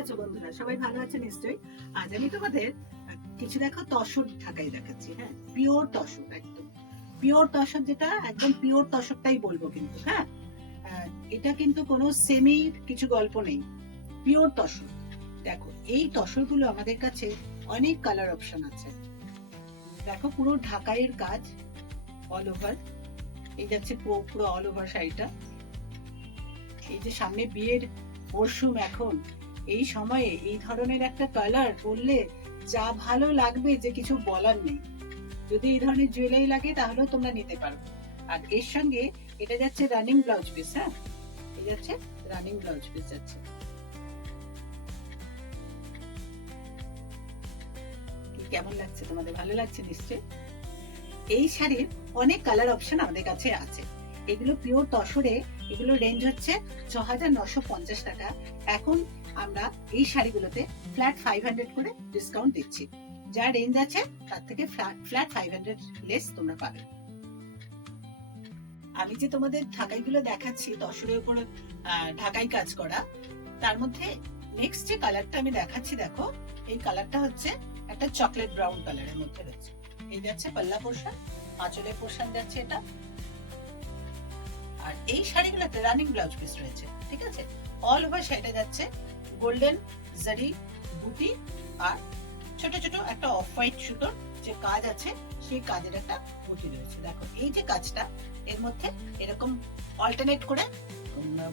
আছো বন্ধুরা? সবাই ভালো আছে নিশ্চয়ই। আজ আমি তোমাদের কিছু দেখো তসর ঢাকাই দেখাচ্ছি। হ্যাঁ, পিওর তসর, একদম পিওর তসর, যেটা একদম পিওর তসরটাই বলবো কিন্তু। হ্যাঁ, এটা কিন্তু কোনো সেমি কিছু গল্প নেই, পিওর তসর। দেখো এই তসরগুলো আমাদের কাছে অনেক কালার অপশন আছে। দেখো পুরো ঢাকাইয়ের কাজ, অল ওভার। এই যাচ্ছে পুরো অল ওভার শাড়িটা। এই যে সামনে বিয়ের মরশুম, এখন এই সময়ে এই ধরনের একটা কালার পরলে যা ভালো লাগবে যে কিছু বলার নেই। যদি এই ধরনের জুয়েলারি লাগে তাহলেও তোমরা নিতে পারো। আর এর সঙ্গে এটা যাচ্ছে রানিং ব্লাউজ পিস। হ্যাঁ, এই যাচ্ছে রানিং ব্লাউজ পিস যাচ্ছে। কেমন লাগছে তোমাদের? ভালো লাগছে নিশ্চয়ই। এই শাড়ির অনেক কালার অপশন আমাদের কাছে আছে। এগুলো পিওর তসরে, এগুলো রেঞ্জ হচ্ছে ৬,৯৫০ টাকা। এখন আমরা এই শাড়িগুলোতে ফ্ল্যাট 500 করে ডিসকাউন্ট দিচ্ছি। যা রেঞ্জ আছে তার থেকে ফ্ল্যাট 500 লেস তোমরা পাবে। আমি যে তোমাদের ঢাকাইগুলো দেখাচ্ছি তসরের উপর ঢাকাই কাজ করা, তার মধ্যে নেক্সট যে কালারটা আমি দেখাচ্ছি, দেখো এই কালারটা হচ্ছে একটা চকলেট ব্রাউন কালারের মধ্যে রয়েছে। এই যাচ্ছে পাল্লা পোর্শন, আঁচলের পোর্শন যাচ্ছে এটা। আর এই শাড়িগুলোতে রানিং ব্লাউজ পিস রয়েছে, ঠিক আছে। অল ওভার শাড়িটা যাচ্ছে গোল্ডেন জারি বুটি, আর ছোট ছোট একটা অফ হোয়াইট সুতোর যে কাজ আছে সেই কাজের একটা বুটি রয়েছে। দেখো এই যে কাজটা, এর মধ্যে এরকম অল্টারনেট করে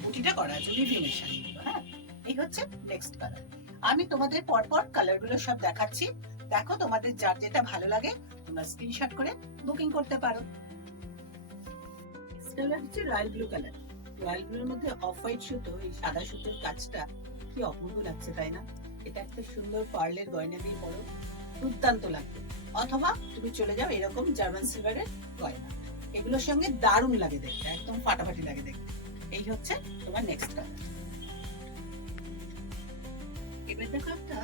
বুটিটা করা আছে বিভিন্ন শাড়িগুলো। হ্যাঁ, এই হচ্ছে নেক্সট কালার। আমি তোমাদের পরপর কালারগুলো সব দেখাচ্ছি। দেখো তোমাদের যার যেটা ভালো লাগে তোমরা স্ক্রিনশট করে বুকিং করতে পারো। কালার হচ্ছে রয়্যাল ব্লু কালার। রয়্যাল ব্লুর মধ্যে অফ হোয়াইট সুতো, এই সাদা সুতোর কাজটা কি অপূর্ব লাগছে, তাই না? এটা একটা সুন্দর পার্লের গয়না দিয়ে পরো, দুর্দান্ত লাগবে। অথবা তুমি চলে যাও এরকম জার্মান সিলভারের গয়না, এগুলোর সঙ্গে দারুণ লাগে দেখতে, একদম ফাটাফাটি লাগে দেখতে। এই হচ্ছে তোমার নেক্সট কালার। এবার দেখো একটা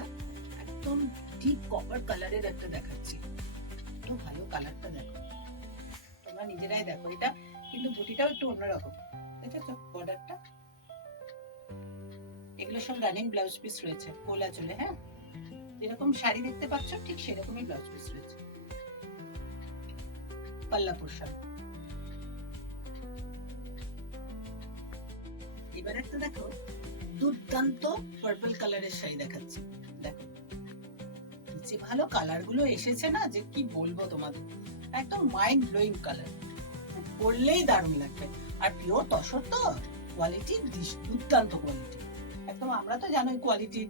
একদম ডিপ কপার কালারের একটা দেখাচ্ছি। একটু ভালো কালারটা দেখো, তোমরা নিজেরাই দেখো। এটা কিন্তু বুটিটাও একটু অন্যরকম, দেখেছো বর্ডারটা। এগুলো সব রানিং ব্লাউজ পিস রয়েছে কোলা চলে। হ্যাঁ, যেরকম শাড়ি দেখতে পাচ্ছ ঠিক সেরকমই ব্লাউজ পিস রয়েছে। পাল্লা পোর্শন। এবার একটা দেখো দুর্দান্ত পার্পল কালারের শাড়ি দেখাচ্ছি। দেখো যে ভালো কালার গুলো এসেছে না, যে কি বলবো তোমাদের, একদম মাইন্ড ব্লোয়িং কালার, পরলেই দারুণ লাগবে। আর পিওর তসর তো, কোয়ালিটি দুর্দান্ত কোয়ালিটি একদম। আমরা তো জানোই কোয়ালিটি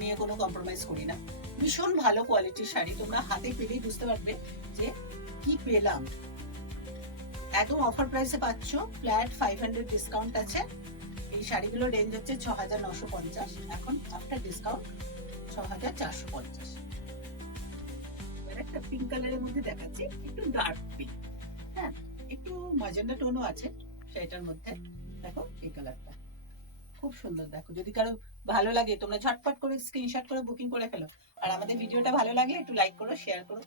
নিয়ে কোনো কম্প্রোমাইজ করি না। ভীষণ ভালো কোয়ালিটির শাড়ি, তোমরা হাতে পেলেই বুঝতে পারবে যে কি পেলাম। একদম অফার প্রাইসে পাচ্ছ, ফ্ল্যাট 500 ডিসকাউন্ট আছে। এই শাড়িগুলো রেঞ্জ হচ্ছে ৬,৯৫০, এখন আফটার ডিসকাউন্ট ৬,৪৫০। একটা পিঙ্ক কালারের মধ্যে দেখাচ্ছি, একটু ডার্ক পিঙ্ক। হ্যাঁ, একটু ম্যাজেন্ডা টোনও আছে সেটার মধ্যে। দেখো এই কালারটা খুব সুন্দর। দেখো যদি কারো ভালো লাগে তোমরা ঝটপট করে স্ক্রিনশট করে বুকিং করে ফেলো। আর আমাদের ভিডিওটা ভালো লাগলে একটু লাইক করো, শেয়ার করো।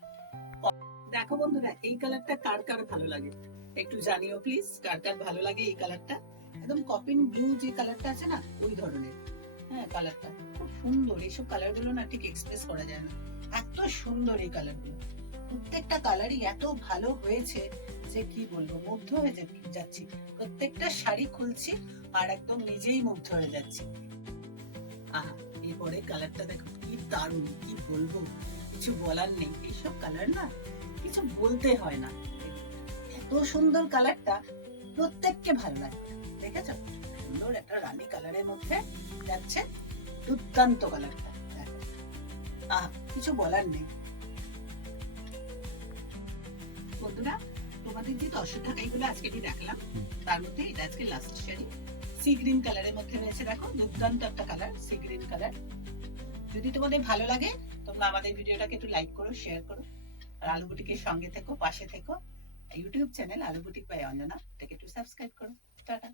দেখো বন্ধুরা, এই কালারটা কার কার ভালো লাগে একটু জানিও প্লিজ, কার কার ভালো লাগে এই কালারটা। একদম কপিন ব্লু যে কালারটা আছে না, ওই ধরনের। হ্যাঁ, কালারটা খুব সুন্দর। এইসব কালার গুলো না ঠিক এক্সপ্রেস করা যায় না, এত সুন্দর এই কালার গুলো। প্রত্যেকটা কালারই এত ভালো হয়েছে যে কি বলবো, মুগ্ধ হয়ে যাচ্ছি। প্রত্যেকটা শাড়ি খুলছি আর একদম নিজেই মুগ্ধ হয়ে যাচ্ছি। আহা, এরপরে কালারটা দেখো কি দারুণ, কি বলবো, কিছু বলার নেই। এইসব কালার না কিছু বলতে হয় না, এত সুন্দর কালারটা প্রত্যেককে ভালো লাগবে। দেখেছো সুন্দর একটা রানী কালারের মধ্যে যাচ্ছে, দুর্দান্ত কালারটা। দেখো কিছু বলার নেই বন্ধুরা। তোমাদের যে তসর ঢাকাইগুলো আজকে দেখালাম, তার মধ্যে এটা আজকে লাস্ট শাড়ি। সি গ্রিন কালারের মধ্যে রয়েছে, দেখো দুর্দান্ত একটা কালার, সি গ্রিন কালার। যদি তোমাদের ভালো লাগে তোমরা আমাদের ভিডিওটাকে একটু লাইক করো, শেয়ার করো। আর আলু বুটিকের সঙ্গে থেকো, পাশে থেকো। ইউটিউব চ্যানেল আলু বুটিক বাই অঞ্জনা, এটাকে একটু সাবস্ক্রাইব করো। টাটা।